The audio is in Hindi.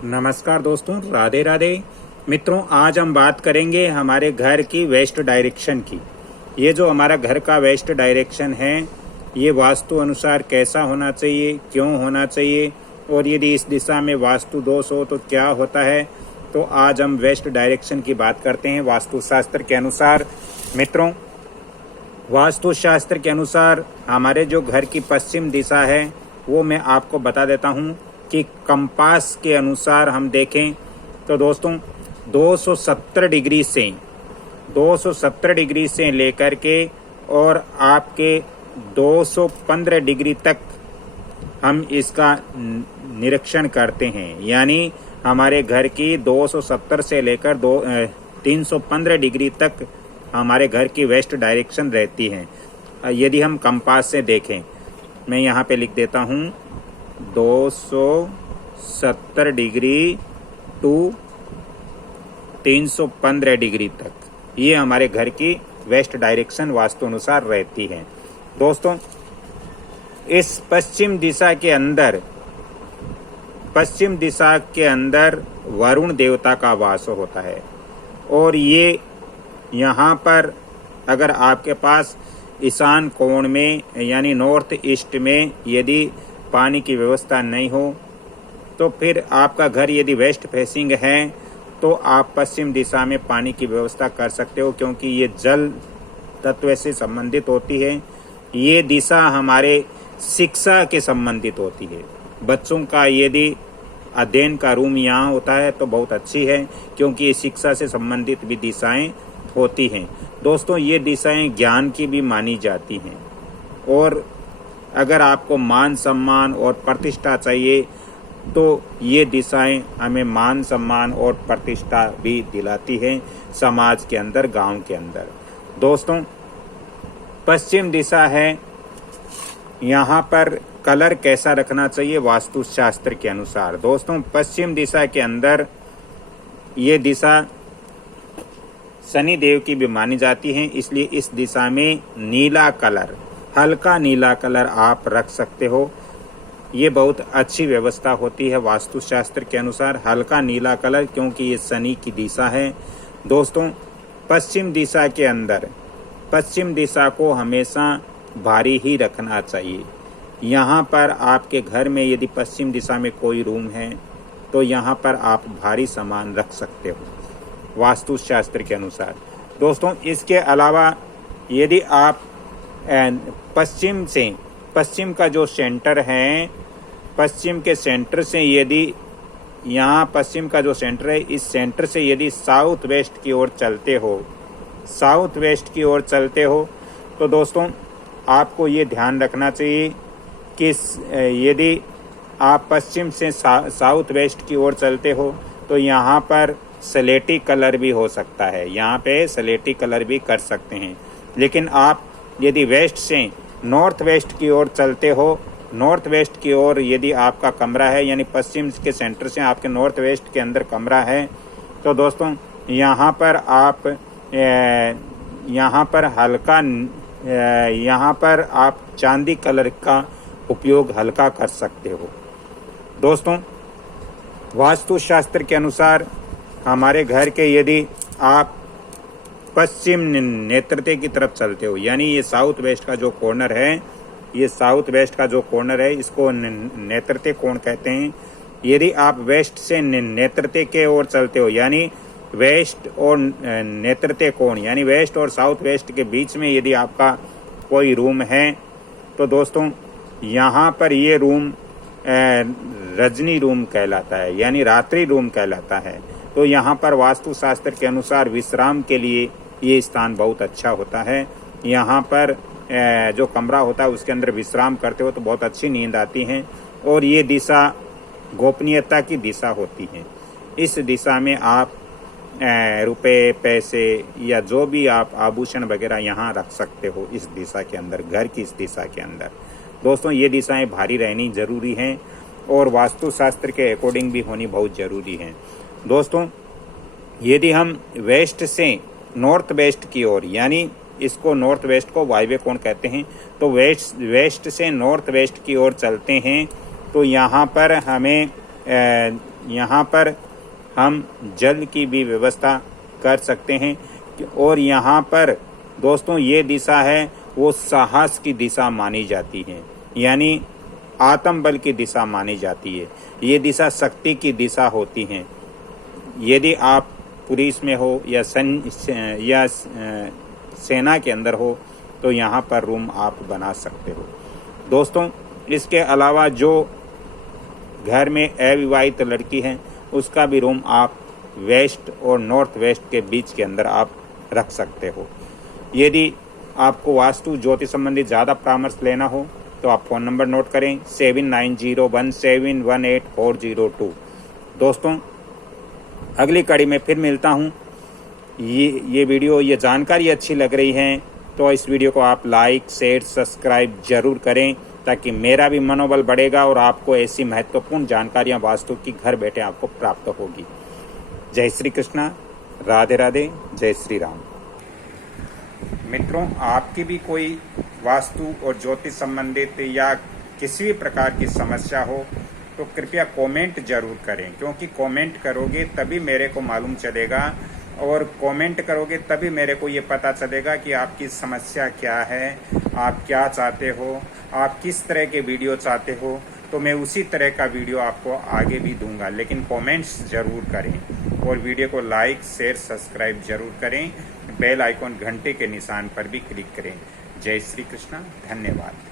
नमस्कार दोस्तों, राधे राधे। मित्रों, आज हम बात करेंगे हमारे घर की वेस्ट डायरेक्शन की। ये जो हमारा घर का वेस्ट डायरेक्शन है, ये वास्तु अनुसार कैसा होना चाहिए, क्यों होना चाहिए, और यदि इस दिशा में वास्तु दोष हो तो क्या होता है। तो आज हम वेस्ट डायरेक्शन की बात करते हैं वास्तुशास्त्र के अनुसार। मित्रों, वास्तुशास्त्र के अनुसार हमारे जो घर की पश्चिम दिशा है वो मैं आपको बता देता हूँ कि कंपास के अनुसार हम देखें तो दोस्तों 270 डिग्री से लेकर के और आपके 215 डिग्री तक हम इसका निरीक्षण करते हैं। यानी हमारे घर की 270 से लेकर 315 डिग्री तक हमारे घर की वेस्ट डायरेक्शन रहती है। यदि हम कंपास से देखें, मैं यहाँ पे लिख देता हूँ 270 डिग्री टू 315 डिग्री तक, ये हमारे घर की वेस्ट डायरेक्शन वास्तु अनुसार रहती है। दोस्तों, इस पश्चिम दिशा के अंदर वरुण देवता का वास होता है। और ये यहाँ पर अगर आपके पास ईशान कोण में यानी नॉर्थ ईस्ट में यदि पानी की व्यवस्था नहीं हो तो फिर आपका घर यदि वेस्ट फेसिंग है तो आप पश्चिम दिशा में पानी की व्यवस्था कर सकते हो, क्योंकि ये जल तत्व से संबंधित होती है। ये दिशा हमारे शिक्षा के संबंधित होती है। बच्चों का यदि अध्ययन का रूम यहाँ होता है तो बहुत अच्छी है, क्योंकि ये शिक्षा से संबंधित भी दिशाएं होती हैं। दोस्तों, ये दिशाएं ज्ञान की भी मानी जाती हैं, और अगर आपको मान सम्मान और प्रतिष्ठा चाहिए तो ये दिशाएं हमें मान सम्मान और प्रतिष्ठा भी दिलाती हैं समाज के अंदर, गांव के अंदर। दोस्तों, पश्चिम दिशा है, यहाँ पर कलर कैसा रखना चाहिए वास्तुशास्त्र के अनुसार। दोस्तों, पश्चिम दिशा के अंदर ये दिशा शनि देव की भी मानी जाती है, इसलिए इस दिशा में नीला कलर, हल्का नीला कलर आप रख सकते हो। ये बहुत अच्छी व्यवस्था होती है वास्तुशास्त्र के अनुसार, हल्का नीला कलर, क्योंकि ये शनि की दिशा है। दोस्तों, पश्चिम दिशा के अंदर पश्चिम दिशा को हमेशा भारी ही रखना चाहिए। यहाँ पर आपके घर में यदि पश्चिम दिशा में कोई रूम है तो यहाँ पर आप भारी सामान रख सकते हो वास्तुशास्त्र के अनुसार। दोस्तों, इसके अलावा यदि आप पश्चिम का जो सेंटर है, पश्चिम के सेंटर से यदि यहाँ पश्चिम का जो सेंटर है, इस सेंटर से यदि साउथ वेस्ट की ओर चलते हो तो दोस्तों आपको ये ध्यान रखना चाहिए कि यदि आप पश्चिम से साउथ वेस्ट की ओर चलते हो तो यहाँ पर स्लेटी कलर भी हो सकता है, यहाँ पे स्लेटी कलर भी कर सकते हैं। लेकिन आप यदि वेस्ट से नॉर्थ वेस्ट की ओर चलते हो, नॉर्थ वेस्ट की ओर यदि आपका कमरा है, यानी पश्चिम के सेंटर से आपके नॉर्थ वेस्ट के अंदर कमरा है, तो दोस्तों यहाँ पर आप चांदी कलर का उपयोग हल्का कर सकते हो। दोस्तों, वास्तुशास्त्र के अनुसार हमारे घर के यदि आप पश्चिम नेत्रते की तरफ चलते हो, यानी ये साउथ वेस्ट का जो कॉर्नर है, इसको नेत्रते कोण कहते हैं। यदि आप वेस्ट से नेत्रते के ओर चलते हो, यानी वेस्ट और नेत्रते कोण, यानी वेस्ट और साउथ वेस्ट के बीच में यदि आपका कोई रूम है तो दोस्तों यहाँ पर ये रूम रजनी रूम कहलाता है, यानी रात्रि रूम कहलाता है। तो यहाँ पर वास्तुशास्त्र के अनुसार विश्राम के लिए ये स्थान बहुत अच्छा होता है। यहाँ पर जो कमरा होता है उसके अंदर विश्राम करते हो तो बहुत अच्छी नींद आती है, और ये दिशा गोपनीयता की दिशा होती है। इस दिशा में आप रुपए, पैसे या जो भी आप आभूषण वगैरह यहाँ रख सकते हो इस दिशा के अंदर, घर की इस दिशा के अंदर। दोस्तों, ये दिशाएं भारी रहनी जरूरी हैं और वास्तुशास्त्र के अकॉर्डिंग भी होनी बहुत ज़रूरी है। दोस्तों, यदि हम वेस्ट से नॉर्थ वेस्ट की ओर, यानी इसको नॉर्थ वेस्ट को वायव्य कोण कहते हैं, तो वेस्ट से नॉर्थ वेस्ट की ओर चलते हैं तो यहाँ पर हमें यहाँ पर हम जल की भी व्यवस्था कर सकते हैं। और यहाँ पर दोस्तों ये दिशा है वो साहस की दिशा मानी जाती है, यानी आत्मबल की दिशा मानी जाती है। ये दिशा शक्ति की दिशा होती है। यदि आप पुलिस में हो या सेना के अंदर हो तो यहाँ पर रूम आप बना सकते हो। दोस्तों इसके अलावा जो घर में अविवाहित लड़की है उसका भी रूम आप वेस्ट और नॉर्थ वेस्ट के बीच के अंदर आप रख सकते हो। यदि आपको वास्तु ज्योतिष संबंधी ज़्यादा परामर्श लेना हो तो आप फ़ोन नंबर नोट करें 7901718402। दोस्तों अगली कड़ी में फिर मिलता हूँ। ये वीडियो ये जानकारी अच्छी लग रही है तो इस वीडियो को आप लाइक शेयर सब्सक्राइब जरूर करें ताकि मेरा भी मनोबल बढ़ेगा और आपको ऐसी महत्वपूर्ण जानकारियाँ वास्तु की घर बैठे आपको प्राप्त होगी। जय श्री कृष्णा, राधे राधे, जय श्री राम। मित्रों आपकी भी कोई वास्तु और ज्योतिष संबंधित या किसी भी प्रकार की समस्या हो तो कृपया कमेंट जरूर करें, क्योंकि कमेंट करोगे तभी मेरे को मालूम चलेगा और कमेंट करोगे तभी मेरे को ये पता चलेगा कि आपकी समस्या क्या है, आप क्या चाहते हो, आप किस तरह के वीडियो चाहते हो, तो मैं उसी तरह का वीडियो आपको आगे भी दूंगा। लेकिन कमेंट्स जरूर करें और वीडियो को लाइक शेयर सब्सक्राइब जरूर करें। बेल आइकॉन घंटे के निशान पर भी क्लिक करें। जय श्री कृष्णा, धन्यवाद।